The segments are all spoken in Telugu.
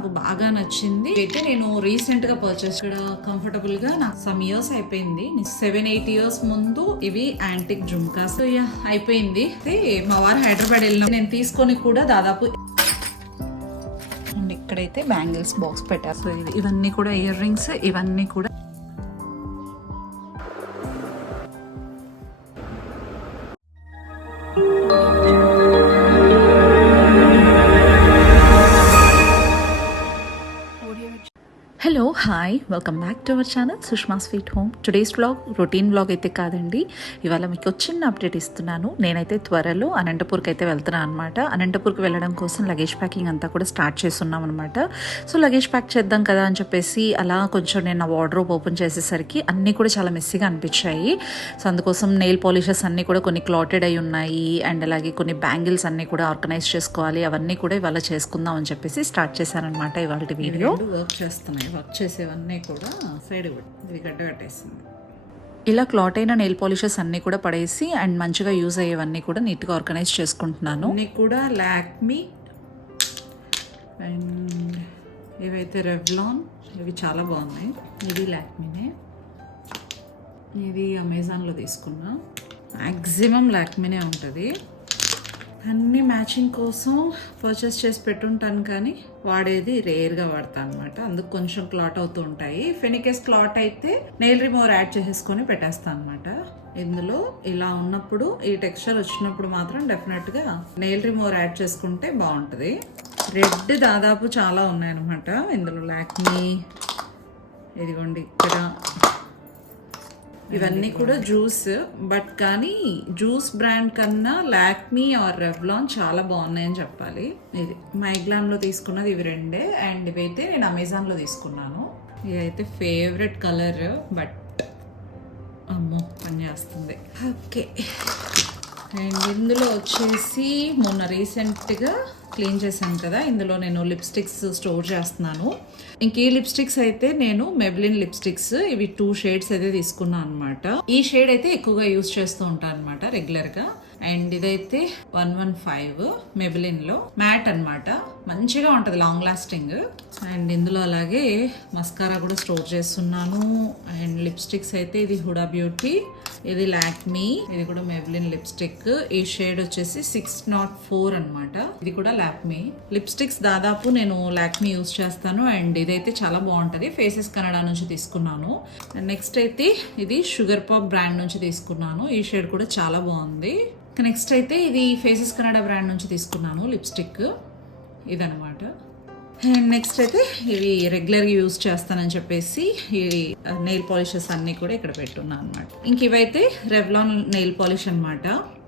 నాకు బాగా నచ్చింది. అయితే నేను రీసెంట్గా పర్చేస్ ఇక్కడ కంఫర్టబుల్గా నాకు సమ్ ఇయర్స్ అయిపోయింది. సెవెన్ ఎయిట్ ఇయర్స్ ముందు ఇవి యాంటిక్ జుమ్కాస్ అయిపోయింది. అయితే మా వారు హైదరాబాద్ వెళ్ళిన నేను తీసుకొని కూడా దాదాపు అండ్ ఇక్కడైతే బ్యాంగిల్స్ బాక్స్ పెట్టారు. సో ఇవన్నీ కూడా ఇయర్ రింగ్స్ ఇవన్నీ కూడా welcome back to our channel Sushma sweet home today's vlog routine vlog అయితే కాదండి. ఇవాళ మీకు వచ్చిన చిన్న అప్డేట్ ఇస్తున్నాను. నేనైతే త్వరలో అనంతపూర్కి అయితే వెళ్తున్నాను అనమాట అనంతపూర్కి వెళ్ళడం కోసం లగేజ్ ప్యాకింగ్ అంతా కూడా స్టార్ట్ చేస్తున్నాం అనమాట సో లగేజ్ ప్యాక్ చేద్దాం కదా అని చెప్పేసి అలా కొంచెం నేను నా వార్డ్రోబ్ ఓపెన్ చేసేసరికి అన్నీ కూడా చాలా మెస్సీగా అనిపించాయి. సో అందుకోసం నెయిల్ పాలిషెస్ అన్నీ కూడా కొన్ని క్లాటెడ్ అయి ఉన్నాయి. అండ్ అలాగే కొన్ని బ్యాంగిల్స్ అన్నీ కూడా ఆర్గనైజ్ చేసుకోవాలి. అవన్నీ కూడా ఇవాళ చేసుకుందాం అని చెప్పేసి స్టార్ట్ చేశానమాట ఇవాళ వీడియో. వర్క్ చేస్తున్నాయి. వర్క్ చేసేవన్నీ కూడా సైడ్ ఇది గడ్డ కట్టేసింది. ఇలా క్లాట్ అయిన నెయిల్ పాలిషెస్ అన్నీ కూడా పడేసి అండ్ మంచిగా యూజ్ అయ్యేవన్నీ కూడా నీట్గా ఆర్గనైజ్ చేసుకుంటున్నాను. అన్నీ కూడా లాక్మీ అండ్ ఇవైతే రెవ్లాన్. ఇవి చాలా బాగున్నాయి. ఇది లాక్మీనే. ఇది అమెజాన్లో తీసుకున్నా. మ్యాక్సిమం లాక్మీనే ఉంటుంది. అన్ని మ్యాచింగ్ కోసం పర్చేస్ చేసి పెట్టుంటాను కానీ వాడేది రేర్గా వాడతాను అనమాట అందుకు కొంచెం క్లాట్ అవుతూ ఉంటాయి. ఫెనికేస్ క్లాట్ అయితే నెయిల్ రిమూవర్ యాడ్ చేసేసుకొని పెట్టేస్తాను అనమాట ఇందులో ఇలా ఉన్నప్పుడు ఈ టెక్స్చర్ వచ్చినప్పుడు మాత్రం డెఫినెట్గా నెయిల్ రిమూవర్ యాడ్ చేసుకుంటే బాగుంటుంది. రెడ్ దాదాపు చాలా ఉన్నాయన్నమాట. ఇందులో లాక్మీ ఇదిగోండి ఇక్కడ. ఇవన్నీ కూడా జ్యూస్. బట్ కానీ జ్యూస్ బ్రాండ్ కన్నా లాక్మీ ఆర్ రెవ్లాన్ చాలా బాగున్నాయని చెప్పాలి. ఇది మైగ్లామ్లో తీసుకున్నది ఇవి రెండే. అండ్ ఇవైతే నేను అమెజాన్లో తీసుకున్నాను. ఇదైతే ఫేవరెట్ కలర్ బట్ అమ్మో పని చేస్తుంది. ఓకే. అండ్ ఇందులో వచ్చేసి మొన్న రీసెంట్గా క్లీన్ చేశాను కదా ఇందులో నేను లిప్స్టిక్స్ స్టోర్ చేస్తున్నాను. ఇంక ఈ లిప్స్టిక్స్ అయితే నేను మెబ్లిన్ లిప్స్టిక్స్ ఇవి టూ షేడ్స్ అయితే తీసుకున్నాను అనమాట ఈ షేడ్ అయితే ఎక్కువగా యూస్ చేస్తూ ఉంటాను అనమాట రెగ్యులర్గా. అండ్ ఇదైతే వన్ వన్ ఫైవ్ మెబిలిన్లో మ్యాట్ అన్నమాట. మంచిగా ఉంటుంది లాంగ్ లాస్టింగ్. అండ్ ఇందులో అలాగే మస్కారా కూడా స్టోర్ చేస్తున్నాను. అండ్ లిప్స్టిక్స్ అయితే ఇది హుడా బ్యూటీ. ఇది లాక్మీ ఇది కూడా మెబ్లిన్ లిప్స్టిక్ ఈ షేడ్ వచ్చేసి సిక్స్ నాట్ ఫోర్ అనమాట ఇది కూడా లాక్మీ. లిప్స్టిక్స్ దాదాపు నేను లాక్మీ యూస్ చేస్తాను అండ్ ఇదైతే చాలా బాగుంటుంది. ఫేసెస్ కన్నడ నుంచి తీసుకున్నాను. నెక్స్ట్ అయితే ఇది షుగర్ పాప్ బ్రాండ్ నుంచి తీసుకున్నాను. ఈ షేడ్ కూడా చాలా బాగుంది. నెక్స్ట్ అయితే ఇది ఫేసెస్ కన్నడ బ్రాండ్ నుంచి తీసుకున్నాను లిప్స్టిక్ ఇదనమాట Hmm, అండ్ నెక్స్ట్ అయితే ఇవి రెగ్యులర్గా యూజ్ చేస్తానని చెప్పేసి ఈ నెయిల్ పాలిషెస్ అన్నీ కూడా ఇక్కడ పెట్టున్నాను అనమాట ఇంక ఇవైతే రెవ్లాన్ నెయిల్ పాలిష్ అనమాట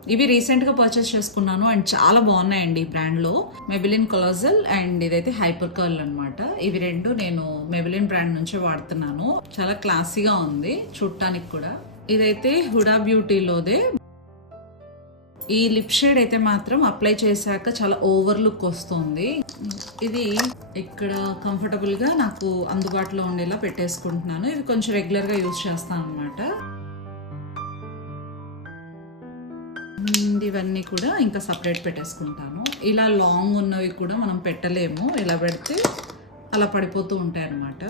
ఇవి రీసెంట్గా పర్చేస్ చేసుకున్నాను అండ్ చాలా బాగున్నాయండి ఈ బ్రాండ్లో మెబిలిన్ కొలాజల్ అండ్ ఇదైతే హైపర్ కర్ల్ అనమాట ఇవి రెండు నేను మెబిలిన్ బ్రాండ్ నుంచే వాడుతున్నాను. చాలా క్లాసీగా ఉంది చూడటానికి కూడా. ఇదైతే హుడా బ్యూటీలోదే ఈ లిప్ షేడ్ అయితే మాత్రం అప్లై చేశాక చాలా ఓవర్ లుక్ వస్తుంది. ఇది ఇక్కడ కంఫర్టబుల్గా నాకు అందుబాటులో ఉండేలా పెట్టేసుకుంటున్నాను. ఇది కొంచెం రెగ్యులర్గా యూజ్ చేస్తాను అనమాట ఇవన్నీ కూడా ఇంకా సపరేట్ పెట్టేసుకుంటాను. ఇలా లాంగ్ ఉన్నవి కూడా మనం పెట్టలేము. ఇలా పెడితే అలా పడిపోతూ ఉంటాయి అన్నమాట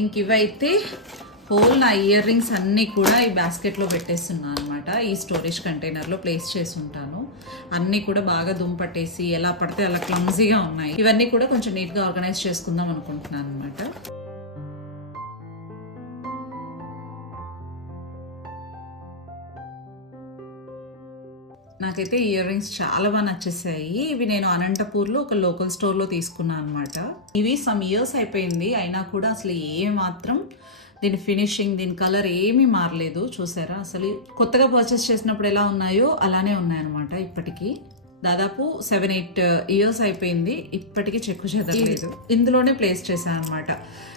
ఇంక ఇవైతే హోల్ నా ఇయర్ రింగ్స్ అన్నీ కూడా ఈ బాస్కెట్లో పెట్టేస్తున్నాను అనమాట ఈ స్టోరేజ్ కంటైనర్లో ప్లేస్ చేసి ఉంటాను అన్నీ కూడా బాగా దుంపట్టేసి ఎలా పడితే అలా క్లమ్జీగా ఉన్నాయి. ఇవన్నీ కూడా కొంచెం నీట్గా ఆర్గనైజ్ చేసుకుందాం అనుకుంటున్నాను అనమాట నాకైతే ఇయర్ రింగ్స్ చాలా బాగా నచ్చేసాయి. ఇవి నేను అనంతపూర్లో ఒక లోకల్ స్టోర్లో తీసుకున్నాను అనమాట ఇవి సమ్ ఇయర్స్ అయిపోయింది. అయినా కూడా అసలు ఏ మాత్రం దీని ఫినిషింగ్ దీని కలర్ ఏమీ మారలేదు చూసారా? అసలు కొత్తగా పర్చేస్ చేసినప్పుడు ఎలా ఉన్నాయో అలానే ఉన్నాయన్నమాట ఇప్పటికీ. దాదాపు సెవెన్ ఎయిట్ ఇయర్స్ అయిపోయింది ఇప్పటికీ చెక్కు చెదరలేదు ఇందులోనే ప్లేస్ చేశాను అనమాట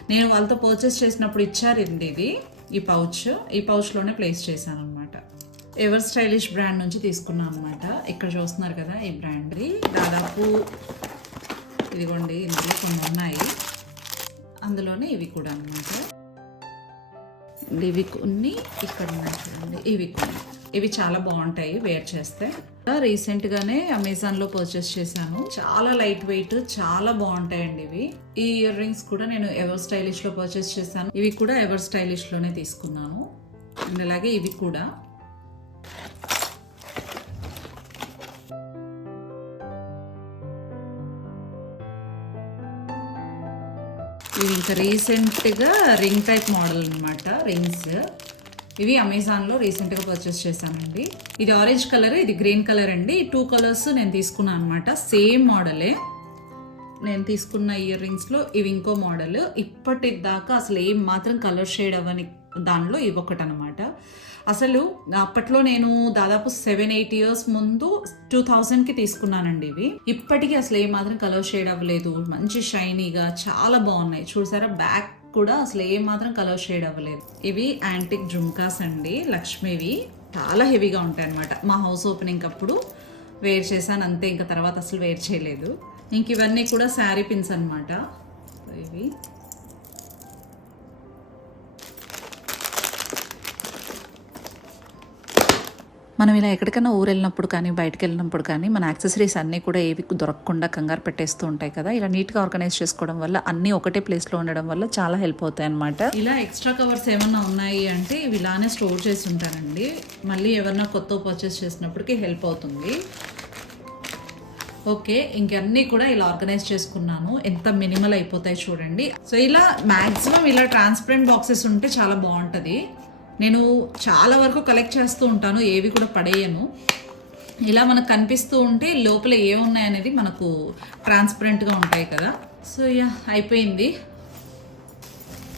నేను వాళ్ళతో పర్చేస్ చేసినప్పుడు ఇచ్చారు ఇది ఇది ఈ పౌచ్ ఈ పౌచ్లోనే ప్లేస్ చేశాను అనమాట ఎవర్ స్టైలిష్ బ్రాండ్ నుంచి తీసుకున్నాను అనమాట ఇక్కడ చూస్తున్నారు కదా ఈ బ్రాండ్ది దాదాపు ఇదిగోండి ఇందులో కొన్ని ఉన్నాయి. అందులోనే ఇవి కూడా అనమాట ఇవి కొన్ని ఇక్కడ ఉన్నాయి చూడండి. ఇవి కొన్ని. ఇవి చాలా బాగుంటాయి వేర్ చేస్తే. రీసెంట్గానే అమెజాన్లో పర్చేస్ చేశాను. చాలా లైట్ వెయిట్ చాలా బాగుంటాయండి ఇవి. ఈ ఇయర్ రింగ్స్ కూడా నేను ఎవర్ స్టైలిష్లో పర్చేస్ చేశాను. ఇవి కూడా ఎవర్ స్టైలిష్లోనే తీసుకున్నాను. అండ్ అలాగే ఇవి కూడా. ఇవి ఇంకా రీసెంట్గా రింగ్ టైప్ మోడల్ అనమాట రింగ్స్. ఇవి అమెజాన్లో రీసెంట్గా పర్చేస్ చేశానండి. ఇది ఆరెంజ్ కలర్ ఇది గ్రీన్ కలర్ అండి. ఈ టూ కలర్స్ నేను తీసుకున్నాను అనమాట సేమ్ మోడలే. నేను తీసుకున్న ఇయర్ రింగ్స్లో ఇవి ఇంకో మోడల్. ఇప్పటిదాకా అసలు ఏం మాత్రం కలర్ షేడ్ అవ్వని దానిలో ఇవి ఒకటి అనమాట అసలు అప్పట్లో నేను దాదాపు సెవెన్ ఎయిట్ ఇయర్స్ ముందు టూ థౌజండ్కి తీసుకున్నానండి ఇవి. ఇప్పటికీ అసలు ఏ మాత్రం కలర్ షేడ్ అవ్వలేదు. మంచి షైనీగా చాలా బాగున్నాయి. చూసారా? బ్యాక్ కూడా అసలు ఏ మాత్రం కలర్ షేడ్ అవ్వలేదు. ఇవి యాంటిక్ జుమ్కాస్ అండి లక్ష్మివి. చాలా హెవీగా ఉంటాయి అనమాట మా హౌస్ ఓపెనింగ్ అప్పుడు వేర్ చేశాను. అంతే ఇంకా తర్వాత అసలు వేర్ చేయలేదు. ఇంక ఇవన్నీ కూడా శారీ పిన్స్ అనమాట ఇవి. మనం ఇలా ఎక్కడికైనా ఊరు వెళ్ళినప్పుడు కానీ బయటకు వెళ్ళినప్పుడు కానీ మన యాక్సెసరీస్ అన్నీ కూడా ఏవి దొరకకుండా కంగారు పెట్టేస్తూ ఉంటాయి కదా. ఇలా నీట్గా ఆర్గనైజ్ చేసుకోవడం వల్ల అన్నీ ఒకటే ప్లేస్లో ఉండడం వల్ల చాలా హెల్ప్ అవుతాయి అనమాట ఇలా ఎక్స్ట్రా కవర్స్ ఏమన్నా ఉన్నాయి అంటే ఇవి ఇలానే స్టోర్ చేసి ఉంటానండి మళ్ళీ ఎవరన్నా కొత్త పర్చేస్ చేసినప్పటికీ హెల్ప్ అవుతుంది. ఓకే ఇంకన్నీ కూడా ఇలా ఆర్గనైజ్ చేసుకున్నాను. ఎంత మినిమల్ అయిపోతాయి చూడండి. సో ఇలా మ్యాక్సిమం ఇలా ట్రాన్స్పరెంట్ బాక్సెస్ ఉంటే చాలా బాగుంటుంది. నేను చాలా వరకు కలెక్ట్ చేస్తూ ఉంటాను ఏవి కూడా పడేయను. ఇలా మనకు కనిపిస్తూ ఉంటే లోపల ఏమున్నాయనేది మనకు ట్రాన్స్పరెంట్గా ఉంటాయి కదా. సో యా అయిపోయింది.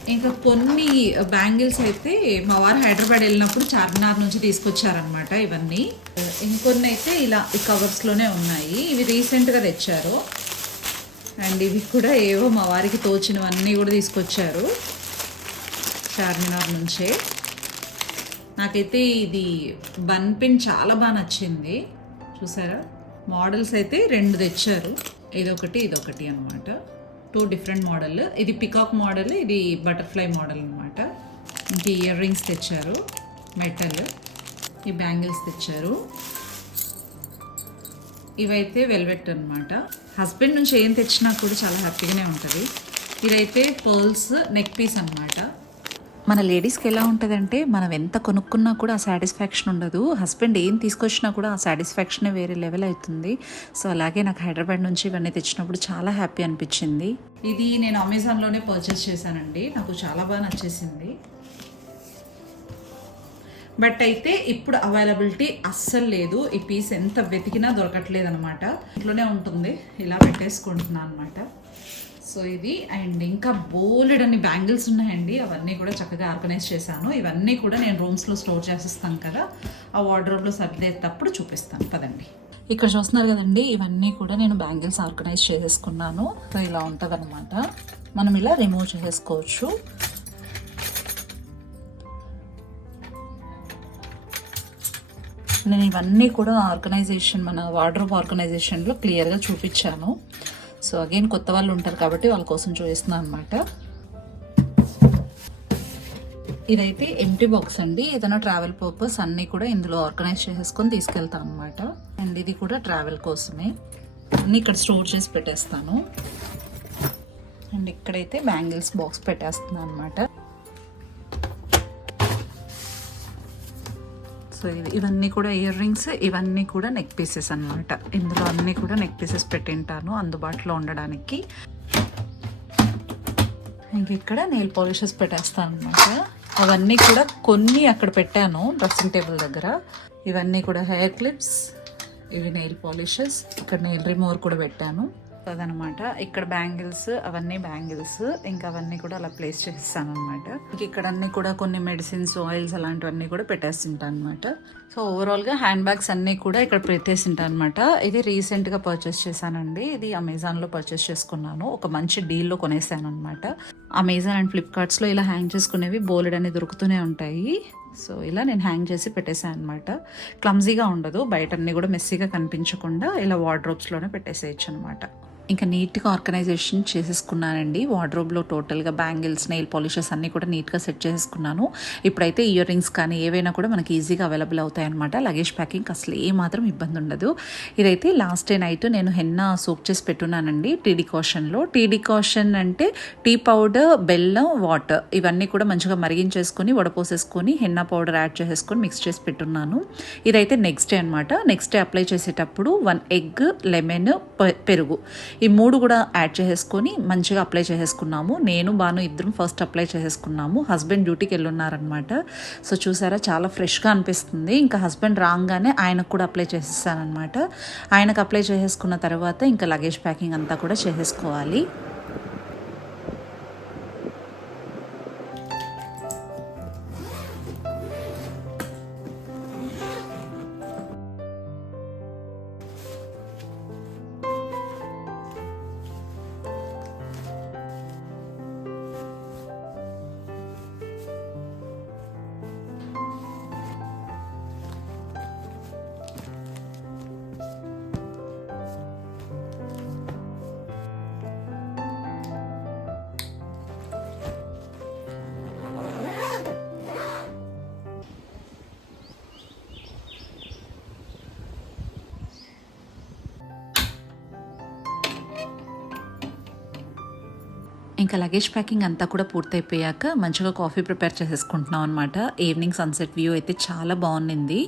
ఇంకా కొన్ని బ్యాంగిల్స్ అయితే మా వారు హైదరాబాద్ వెళ్ళినప్పుడు చార్మినార్ నుంచి తీసుకొచ్చారనమాట ఇవన్నీ. ఇంకొన్ని అయితే ఇలా ఈ కవర్స్లోనే ఉన్నాయి. ఇవి రీసెంట్గా తెచ్చారు. అండ్ ఇవి కూడా ఏవో మా వారికి తోచినవన్నీ కూడా తీసుకొచ్చారు. చార్మినార్ నుంచే. నాకైతే ఇది బన్ పిన్ చాలా బాగా నచ్చింది. చూసారా? మోడల్స్ అయితే రెండు తెచ్చారు. ఇదొకటి ఇదొకటి అనమాట టూ డిఫరెంట్ మోడల్. ఇది పికాక్ మోడల్ ఇది బటర్ఫ్లై మోడల్ అనమాట ఇంక ఇయర్ రింగ్స్ తెచ్చారు. మెటల్. ఈ బ్యాంగిల్స్ తెచ్చారు. ఇవైతే వెల్వెట్ అనమాట హస్బెండ్ నుంచి ఏం తెచ్చినా కూడా చాలా హ్యాపీగానే ఉంటుంది. ఇదైతే పర్ల్స్ నెక్ పీస్ అనమాట మన లేడీస్కి ఎలా ఉంటుందంటే మనం ఎంత కొనుక్కున్నా కూడా ఆ సాటిస్ఫాక్షన్ ఉండదు. హస్బెండ్ ఏం తీసుకొచ్చినా కూడా ఆ సాటిస్ఫాక్షనే వేరే లెవెల్ అవుతుంది. సో అలాగే నాకు హైదరాబాద్ నుంచి ఇవన్నీ తెచ్చినప్పుడు చాలా హ్యాపీ అనిపించింది. ఇది నేను అమెజాన్లోనే పర్చేస్ చేశానండి. నాకు చాలా బాగా నచ్చేసింది. బట్ అయితే ఇప్పుడు అవైలబిలిటీ అస్సలు లేదు. ఈ పీస్ ఎంత వెతికినా దొరకట్లేదు అనమాట ఇంట్లోనే ఉంటుంది. ఇలా పెట్టేసుకుంటున్నాను అనమాట సో ఇది అండ్ ఇంకా బోలెడ్ అన్ని బ్యాంగిల్స్ ఉన్నాయండి. అవన్నీ కూడా చక్కగా ఆర్గనైజ్ చేశాను. ఇవన్నీ కూడా నేను రూమ్స్లో స్టోర్ చేసేస్తాను కదా. ఆ వార్డ్రోబ్లో సర్దేటప్పుడు చూపిస్తాను. పదండి. ఇక్కడ చూస్తున్నారు కదండి ఇవన్నీ కూడా నేను బ్యాంగిల్స్ ఆర్గనైజ్ చేసేసుకున్నాను. సో ఇలా ఉంటుంది మనం ఇలా రిమూవ్ చేసుకోవచ్చు. నేను ఇవన్నీ కూడా ఆర్గనైజేషన్ మన వార్డ్రోబ్ ఆర్గనైజేషన్లో క్లియర్గా చూపించాను. సో అగైన్ కొత్త వాళ్ళు ఉంటారు కాబట్టి వాళ్ళ కోసం చూపిస్తున్నాను అనమాట ఇదైతే ఎంటీ బాక్స్ అండి. ఏదైనా ట్రావెల్ పర్పస్ అన్నీ కూడా ఇందులో ఆర్గనైజ్ చేసేసుకొని తీసుకెళ్తాను అనమాట అండ్ ఇది కూడా ట్రావెల్ కోసమే. అన్నీ ఇక్కడ స్టోర్ చేసి పెట్టేస్తాను. అండ్ ఇక్కడైతే బ్యాంగిల్స్ బాక్స్ పెట్టేస్తున్నాను అనమాట సో ఇవన్నీ కూడా ఇయర్ రింగ్స్ ఇవన్నీ కూడా నెక్ పీసెస్ అన్నమాట. ఇందులో అన్నీ కూడా నెక్ పీసెస్ పెట్టింటాను అందుబాటులో ఉండడానికి. ఇంక ఇక్కడ నెయిల్ పాలిషెస్ పెట్టేస్తాను అనమాట అవన్నీ కూడా కొన్ని అక్కడ పెట్టాను డ్రెస్సింగ్ టేబుల్ దగ్గర. ఇవన్నీ కూడా హెయిర్ క్లిప్స్ ఇవి నెయిల్ పాలిషెస్ ఇక్కడ నెయిల్ రిమూవర్ కూడా పెట్టాను. అనమాట ఇక్కడ బ్యాంగిల్స్ అవన్నీ బ్యాంగిల్స్. ఇంకా అవన్నీ కూడా అలా ప్లేస్ చేస్తాను అనమాట ఇక్కడ అన్ని కూడా కొన్ని మెడిసిన్స్ ఆయిల్స్ అలాంటివన్నీ కూడా పెట్టేస్తుంటాను అనమాట సో ఓవరాల్గా హ్యాండ్ బ్యాగ్స్ అన్నీ కూడా ఇక్కడ పెట్టేసింటాను అనమాట ఇది రీసెంట్గా పర్చేస్ చేశానండి. ఇది అమెజాన్లో పర్చేస్ చేసుకున్నాను. ఒక మంచి డీల్లో కొనేసాను అనమాట అమెజాన్ అండ్ ఫ్లిప్కార్ట్స్లో ఇలా హ్యాంగ్ చేసుకునేవి బోలెడ్ అనేది దొరుకుతూనే ఉంటాయి. సో ఇలా నేను హ్యాంగ్ చేసి పెట్టేసాను అనమాట క్లమ్జీగా ఉండదు. బయట అన్ని కూడా మెస్సీగా కనిపించకుండా ఇలా వార్డ్రోబ్స్లోనే పెట్టేసేయచ్చు అనమాట ఇంకా నీట్గా ఆర్గనైజేషన్ చేసేసుకున్నానండి. వార్డ్రోబ్లో టోటల్గా బ్యాంగిల్స్ నెయిల్ పాలిషెస్ అన్నీ కూడా నీట్గా సెట్ చేసేసుకున్నాను. ఇప్పుడైతే ఇయర్ రింగ్స్ కానీ ఏవైనా కూడా మనకి ఈజీగా అవైలబుల్ అవుతాయి అనమాట లగేజ్ ప్యాకింగ్ అసలు ఏ మాత్రం ఇబ్బంది ఉండదు. ఇదైతే లాస్ట్ డే నైట్ నేను హెన్న సోక్ చేసి పెట్టున్నానండి టీ డికాషన్లో. టీ డికాషన్ అంటే టీ పౌడర్ బెల్లం వాటర్ ఇవన్నీ కూడా మంచిగా మరిగించేసుకొని వడపోసేసుకొని హెన్న పౌడర్ యాడ్ చేసేసుకొని మిక్స్ చేసి పెట్టున్నాను. ఇదైతే నెక్స్ట్ డే అనమాట నెక్స్ట్ డే అప్లై చేసేటప్పుడు వన్ ఎగ్ లెమన్ పెరుగు. ఈ మూడు కూడా యాడ్ చేసేసుకొని మంచిగా అప్లై చేసేసుకున్నాము. నేను బాను ఇద్దరం ఫస్ట్ అప్లై చేసేసుకున్నాము. హస్బెండ్ డ్యూటీకి వెళ్ళున్నారనమాట సో చూసారా చాలా ఫ్రెష్గా అనిపిస్తుంది. ఇంకా హస్బెండ్ రాగానే ఆయనకు కూడా అప్లై చేసేసానమాట ఆయనకు అప్లై చేసేసుకున్న తర్వాత ఇంకా లగేజ్ ప్యాకింగ్ అంతా కూడా చేసేసుకోవాలి. ఇంకా లగేజ్ ప్యాకింగ్ అంతా కూడా పూర్తయిపోయాక మంచిగా కాఫీ ప్రిపేర్ చేసేసుకుంటున్నాం అనమాట ఈవినింగ్ సన్సెట్ వ్యూ అయితే చాలా బాగుంది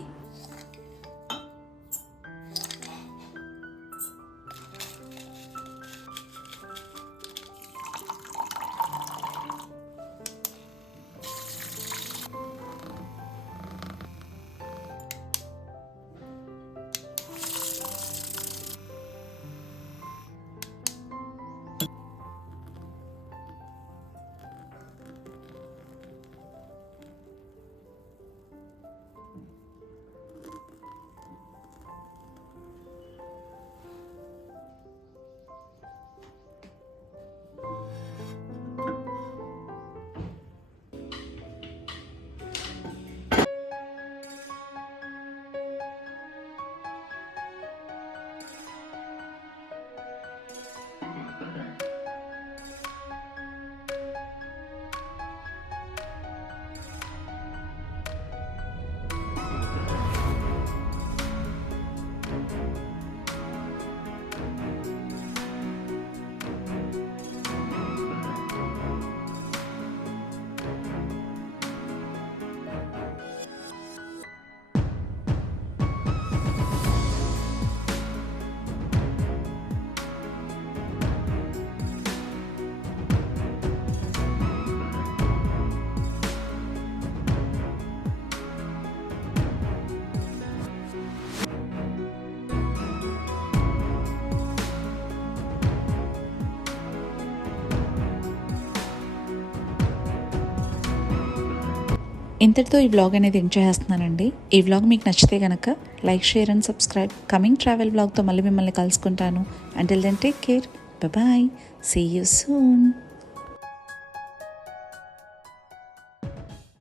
ఇంతటితో ఈ వ్లాగ్ అనేది ఎంజాయ్ చేస్తున్నానండి. ఈ వ్లాగ్ మీకు నచ్చితే కనుక like share and subscribe. Coming travel వ్లాగ్తో మళ్ళీ మిమ్మల్ని కలుసుకుంటాను. Until then take care bye see you soon